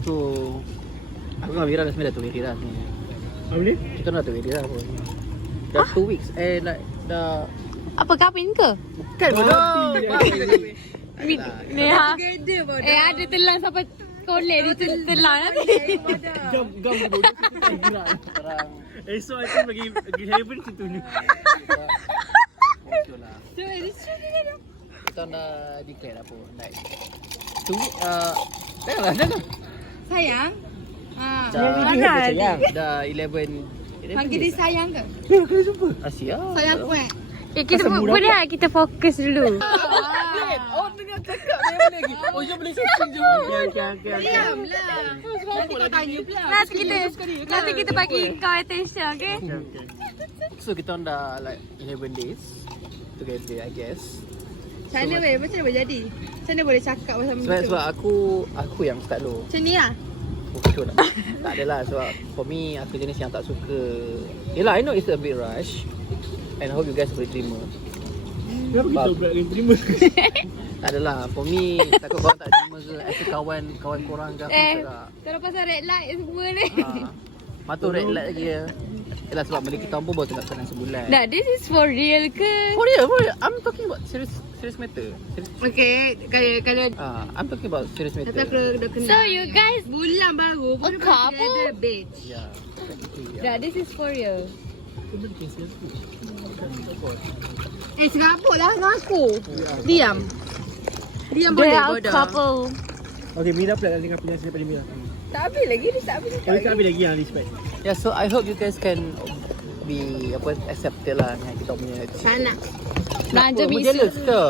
Aku dengan Mira dah sebenarnya dah 2 week dah sebenarnya. Apa boleh? Kita dah 2 week dah pun. Dah 2 weeks. Like dah. Apa kahwin ke? Bukan bodoh. Ni ha. Ada telang sampai kolej dia telang nanti. Gam bodoh kita gerak sekarang. Esok aku bagi heaven situ ni. Betul lah. Kita dah declare dah pun. Like 2 week dah. Sayang. Sayang. Dah 11. Panggil dia sayang ke? Kena jumpa. Asia. Sayang kuat. Kita boleh tak kita fokus dulu. Oh dengar cakap dia boleh lagi. Oh dia boleh setting je. Okey. Diamlah. Nanti kau tanya pula. Nanti kita bagi kau attention, okay? So kita dah like 11 days together I guess. Macam mana macam mana boleh jadi? Macam mana boleh cakap pasal benda tu? Sebab aku yang start dulu. Macam ni lah. Betul tak? Tak adalah sebab for me aku jenis yang tak suka. Yelah I know it's a bit rush. And I hope you guys boleh terima. Kenapa kita pula kena terima? Tak adalah. For me takut korang tak terima ke. As a kawan korang ke aku tak. Kalau pasal red light semua ni. Matu red light lagi ya. Yelah sebab balik kita pun baru tengah senang sebulan. Nah, this is for real ke? For real. I'm talking about serious matter. Okay, kalau I'm talking about serious matter. kata aku dah kenal. So you guys bulan baru pun couple bitch. Yeah. Dah, this is for real. Ya. Serabut lah dengan aku. Diam boleh bodoh. Couple. Okey, Mira pula nak dengar penjelasan daripada Mira. Tak habis lagi, dia tak habis. Tak habis lagi yang respect. Yeah, so I hope you guys can be accepted lah dengan kita punya. Tak nak. Belanja Apa, bisu. jealous ke?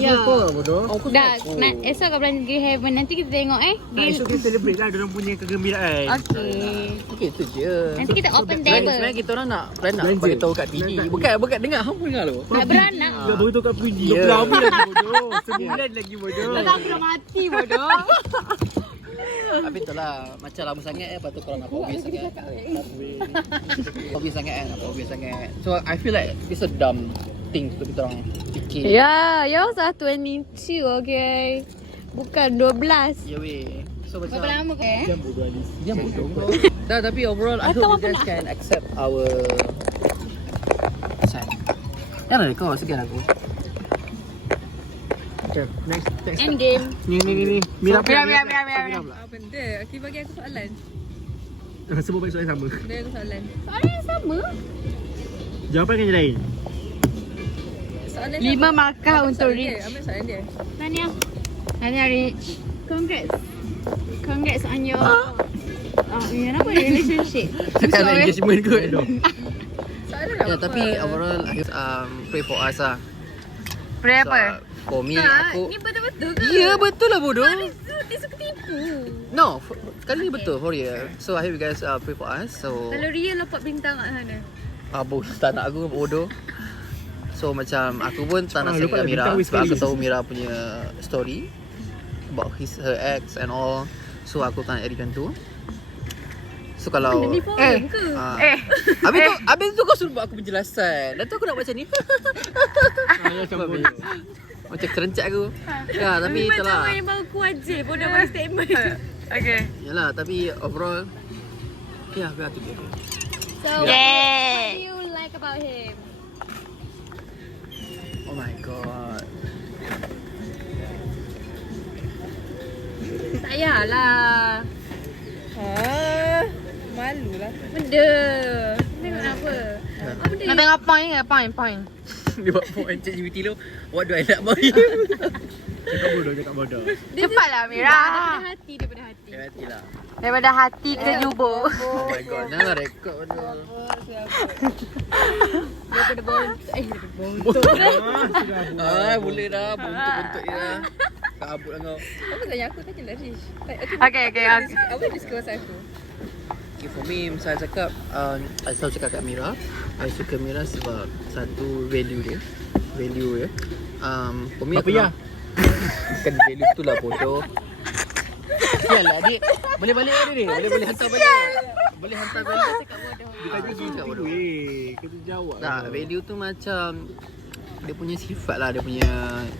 Ya. Bodoh. Oh, aku Dah, takut. esok kau belanja Grey Heaven. Nanti kita tengok Esok kita celebrate lah diorang punya kegembiraan. Okay. Okay, itu je. Nanti kita open Sebenarnya table. kita orang nak plan nak Belanja. bagi tahu kat PD. Bukan dengar, hang pun dengar lu. Nak beranak. Dah beritahu kat PD. Ya. Dah habis lagi bodoh. Sebulan lagi bodoh. Tak aku dah mati bodoh. Tapi itulah macam lama sangat lepas tu korang nampak obvious sangat. Obvious sangat kan, nampak obvious sangat. So I feel like it's a dumb thing untuk kita orang fikir. Ya, yours are 22, okay. Bukan 12. Ya weh. So macam Berapa lama ke? Jangan bodoh Anis. dia bodoh. Dah tapi overall I hope you guys can accept our sign. Jangan kau sekian aku. Okay, next. End game. Ni. Mira pula. Mira. Apa benda? Aki bagi aku soalan. Semua bagi soalan sama. Dia aku soalan. Soalan yang sama. Jawapan kan je lain. Soalan 5 markah untuk dia. Rich. Apa soalan dia? Nanya Rich. Congrats on your apa relationship. Sekarang engagement kot. Soalan Ya, apa? tapi overall I just pray for us lah. Pray So, for me aku Ni betul-betul ke? ya betul lah bodoh. Dia suka tipu. No, kali ni betul for real. So I hope you guys pray for us. So Kalau real dapat bintang kat sana. tak nak aku bodoh. So macam aku pun tak nak lupa cakap lah, Mira bintang sebab aku sekali. tahu Mira punya story about her ex and all. So aku tak nak edit macam tu. So kalau Ni forum ke? habis tu kau suruh buat aku penjelasan. Dan tu aku nak macam ni. Macam bodoh. Macam kerencak aku. Ya, tapi Macam itulah. orang yang baru kuat je pun dah bagi statement. Okay. Yalah, tapi overall ya, we are together. So, what do you like about him? Oh my god. Tak payahlah. Malu lah. Benda. Tengok apa? Apa benda? Nak tengok point. Dia buat point ChatGPT tu. What do I like about him? Cakap bodoh. Cepatlah Mira. Daripada hati. Ya, hatilah. Daripada hati ke jubur. Oh my god, janganlah rekod benda. Daripada bontot. Boleh dah, bentuk-bentuk dia dah. Kabut lah kau. Apa tanya aku? Tanya lah Rish. Okay. Apa discuss aku? Okay, for me, saya cakap, I selalu cakap kat Mira, I suka Mira sebab satu value dia. For me, Apa ya? Bukan value tu lah bodoh. Sialah adik. Boleh balik ada ni. Boleh hantar balik. Boleh hantar balik. Dia tanya Cakap bodoh. Kita jawab. Tak, value tu macam dia punya sifat lah, dia punya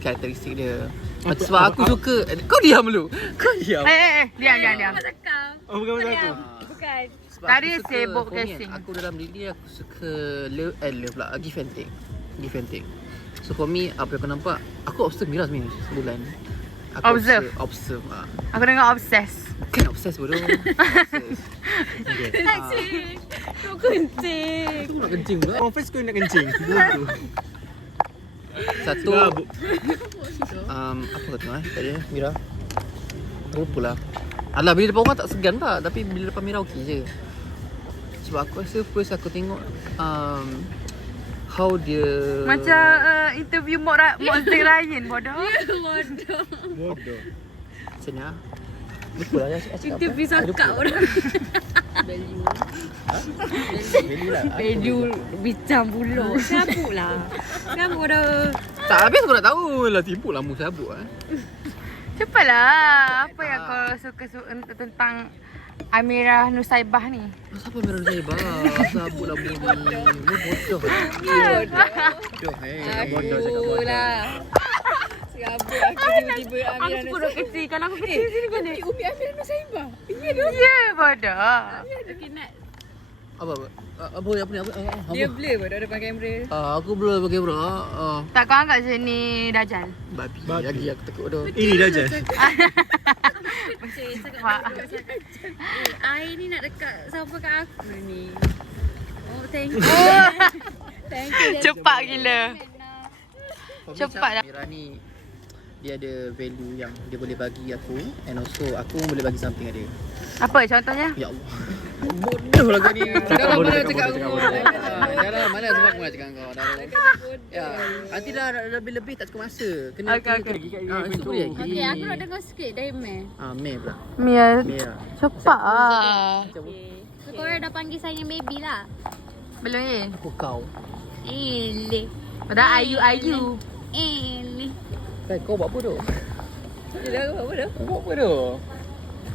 karakteristik dia. Sebab aku suka. Kau diam dulu. Kau diam. Diam. Oh, bukan pasal aku. Bukan. Sebab Tadi aku suka, sibuk for me, casing. Aku dalam diri dia aku suka love pula, give and take. Give and take. So for me, apa yang aku nampak, aku observe Mira sebenarnya sebulan. Aku Observe? Observe. Aku dengar obses. Bukan obsessed bodoh. Obsessed. Kau kencing. Aku nak kencing pula. Confess kau nak kencing. Bodoh. Satu, Gabuk. apa kata tadi Mira? Lupa lah. Alah, bila depan orang tak segan tak, tapi bila depan Mira okey je. Sebab aku rasa first aku tengok how dia Macam interview Mozzie Ryan bodoh. Bodoh. Senyap. Betul lah saya cakap. Interview sakak bodoh. Value lah. Value bincang bulu. Sabuk lah. Sabuk bodoh. Tak habis aku nak tahu lah, tipu lah mu sabuk Cepatlah. Apa yang kau suka tentang Amirah Nusaibah ni? Siapa Mira Zaibah? Sabuk lah mu ni. Mu bodoh. Bodoh. Bodoh cakap Aku bodoh. lah. Serabut aku tiba-tiba Amirah Aku pun kecil. Kalau aku kecil sini kan. Umi Amirah Nusaibah. Ya bodoh. Apa ni? Dia blur pada depan kamera. Aku belum pakai bro. Tak kau anggap sini Dajjal. Babi. Babi. Lagi aku takut bodoh. Ini dah je. Air ni nak dekat siapa kat aku ni. Oh, thank you. Thank you. Cepat gila. Cepat dah. Mira ni dia ada value yang dia boleh bagi aku, and also aku pun boleh bagi something kat dia. Apa contohnya? Ya Allah. Bodoh lah kau ni. Dah lah, bodoh, mana cakap cakap bodoh, kau. cakap bodoh. Dah lah, mana sebab aku nak cakap kau. Dah lah. Ya. Nanti dah lebih-lebih tak cukup masa. Kena Okey. esok boleh lagi. Okay, aku nak dengar sikit dari Mel. Mei pula. Mia. Mei lah. Cepat ah. So, korang dah panggil saya baby lah. Belum ni. Aku kau. Eleh. Padahal Ayu. Eleh. Kan kau buat apa tu? Dia dah apa dah? Kau buat apa tu?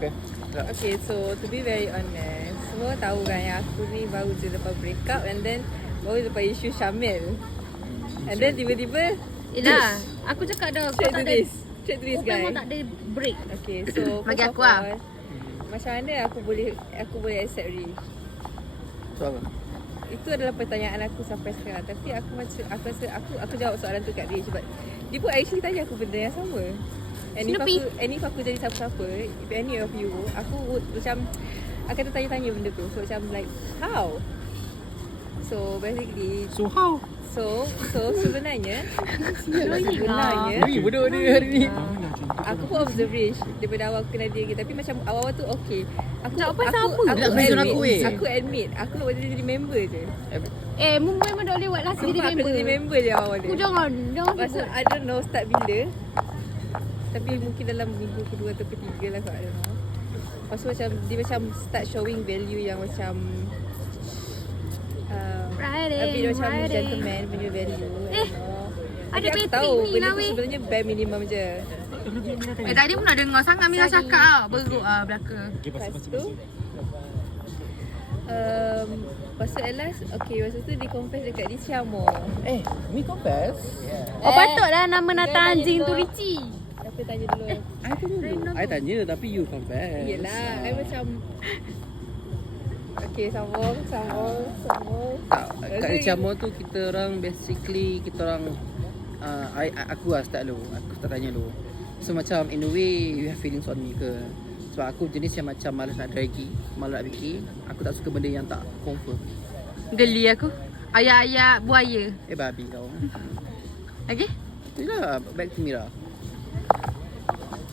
Okay. Okay, so to be very honest, semua tahu kan yang aku ni baru je lepas break up and then baru lepas isu Syamil. And then tiba-tiba Yelah, aku cakap dah kau straight tak to ada. this. Straight to this Kau memang guy. tak ada break. Okay, so Bagi first aku of lah. all, macam mana aku boleh accept Rish? So apa? Itu adalah pertanyaan aku sampai sekarang. Tapi aku rasa aku jawab soalan tu kat Rish sebab dia pun actually tanya aku benda yang sama. And if aku jadi siapa-siapa, if any of you, aku would macam akan tertanya-tanya benda tu. So macam like how? So basically So how? So sebenarnya Ui, bodoh dia hari ni. aku pun observe Rish daripada awal kenal dia. Tapi macam awal-awal tu okay. Aku Nak mention aku, aku admit aku nak jadi member je. Mu memang tak boleh buat last jadi Sumpah aku member. jadi member je awal dia. Mu jangan Masa I don't know start bila. Tapi mungkin dalam minggu kedua atau ketiga lah kot, I don't know. Lepas tu macam dia macam start showing value yang macam a bit macam gentleman punya value. ada Tapi aku Patrick tahu ni benda lah, tu weh. sebenarnya bare minimum je. Tadi pun nak dengar sangat Mira cakap ah. Beruk belaka. Lepas tu lepas tu at last, okay, masa tu dia confess dekat dia Ciamo. Me confess. Oh, patutlah nama Nata anjing tu Richie. Apa tanya dulu? I tanya tapi you confess. Yelah, I macam okay, sambung. Tak, kat Icamo tu kita orang basically kita orang aku lah start dulu. Aku start tanya dulu. So macam in a way you have feelings on me ke? Sebab aku jenis yang macam malas nak draggy, malas nak fikir. Aku tak suka benda yang tak confirm. Geli aku. Ayat-ayat buaya. Babi kau. Okey? Itulah, back to Mira.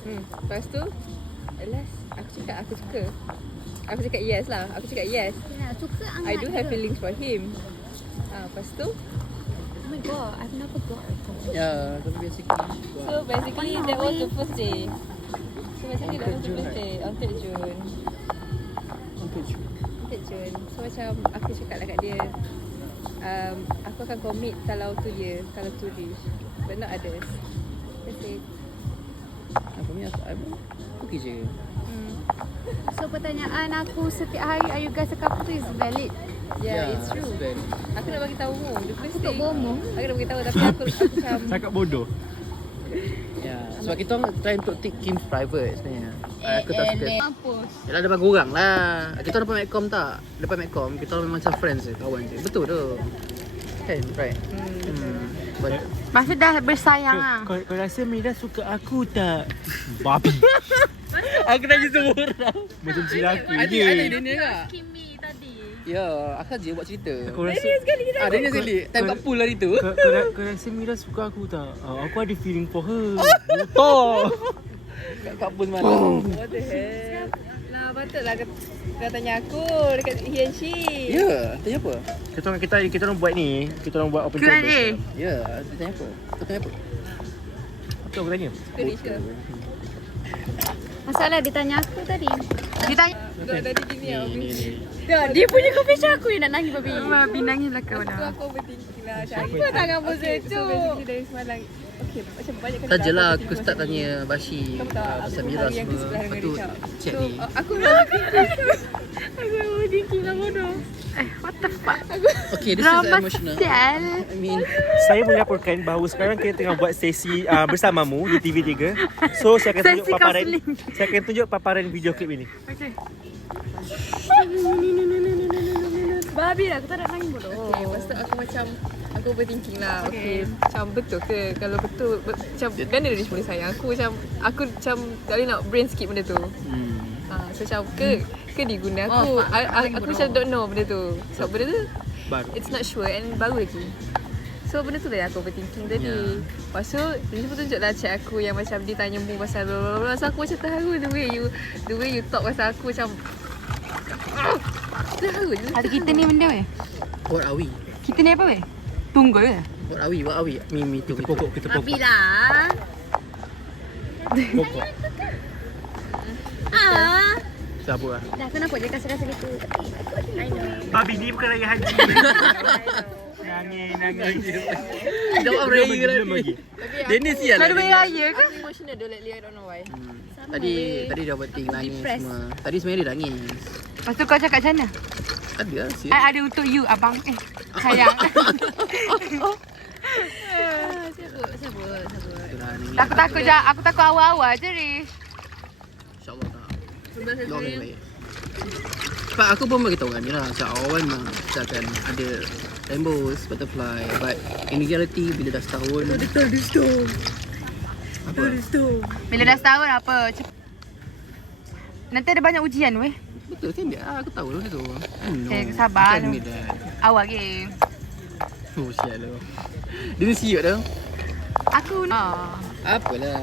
Lepas tu at last aku cakap aku suka. Aku cakap yes lah. Aku cakap yes. Ya, suka I do have feelings for him. Lepas tu Oh my god, I've never got a call. Ya, tapi basically so basically that was the first day. So basically that was the first day on 3rd June. So macam aku cakap lah kat dia, aku akan commit kalau tu dia, kalau tu Rish, but not others. That's it. for me, I'm okay je. So pertanyaan aku setiap hari are you guys a couple tu is valid. Yeah, it's true. bad. Aku nak bagi tahu mu. The first Untuk thing. bomo. Aku nak bagi tahu tapi aku macam Cakap bodoh. Ya, sebab kita orang try untuk take Kim's private sebenarnya. Aku tak suka. Mampus. Yalah depan korang lah. Kita orang depan Macom tak? Depan Macom, kita orang memang macam friends je, kawan je. Betul tu. Kan, right? Betul. Maksud dah bersayang lah. Kau rasa Mira suka aku tak? Babi. Aku nanya semua orang. Macam cilaka Ada je. dia kak. Kimi tadi. Ya, aku je buat cerita. Kau rasa Ada dia sekali. Time kat pool hari tu. kau rasa Mira suka aku tak? Aku ada feeling for her. Betul. Kat pool malam. what the hell. Lah patutlah kau tanya aku dekat he and she. Ya, tanya apa? Kita orang buat ni. Kita orang buat open Q&A. chambers. Ya, tanya apa? Kau tanya apa? Apa aku tanya? Kerisha. Masalah dia tanya aku tadi. Dia tanya. Tadi gini lah. Dia punya coffee shop aku yang nak nangis babi. Babi nangis lah kau Tu dah. aku overthinking lah. Apa tangan pose tu? So basically dari semalam. Okay, macam banyak kali Sajalah aku aku overthinking start pasal tanya Bashi Kamu tak, pasal aku Mira hari yang semua. ke-11 Lepas dengan tu Richard. chat So, ni. aku overthinking lah bodoh. What the fuck? Okay, this is Drama emotional. sosial. I mean, Saya melaporkan bahawa sekarang kita tengah buat sesi bersamamu di TV3. So saya akan tunjuk Sesi paparan. counselling. Saya akan tunjuk paparan video klip ini. Okay. Babi lah, aku tak nak nangis bodoh. Okay, lepas tu aku macam aku overthinking lah. Okay, macam betul ke? Kalau betul, macam kan dia boleh sayang aku macam tak boleh nak brain skip benda tu. So macam ke diguna aku. Aku macam don't know benda tu. So benda tu Baru. it's not sure and baru lagi. So benda tu dah aku overthinking tadi. Lepas tu dia pun tunjuklah chat aku yang macam dia tanya mu pasal bla bla bla. So aku macam terharu the way you talk pasal aku macam terharu je. Ada kita ni benda weh. what are we? Kita ni apa weh? Tunggul ke? What are we? What are we? Me tu. Kita pokok, kita pokok. Babi lah. Pokok. Siapa lah? Dah kenapa dia kasar-kasar gitu? Babi ni bukan raya haji. Nangis. Jawab raya ke Belum nanti? lagi. Dia ni sial lah. Baru dia ni. raya ke? Aku emotional though lately, I don't know why. Tadi dia overthink nangis semua. Tadi sebenarnya dia nangis. Lepas tu kau cakap macam mana? Ada lah sial. I ada untuk you abang. Sayang. Siapa? Itulah nangis. Aku takut awal-awal je Rish. InsyaAllah tak. Doa yang baik. Sebab aku pun beritahu dengan Mira macam awal memang kita akan ada rainbows, butterfly, but in reality bila dah setahun apa? Bila dah setahun apa? Nanti ada banyak ujian weh. Betul kan dia? Aku tahu benda tu. Okay, sabar Bukan tu. admit that. Awal ke? Oh sial lah. Dia ni siut dah. Aku Apalah.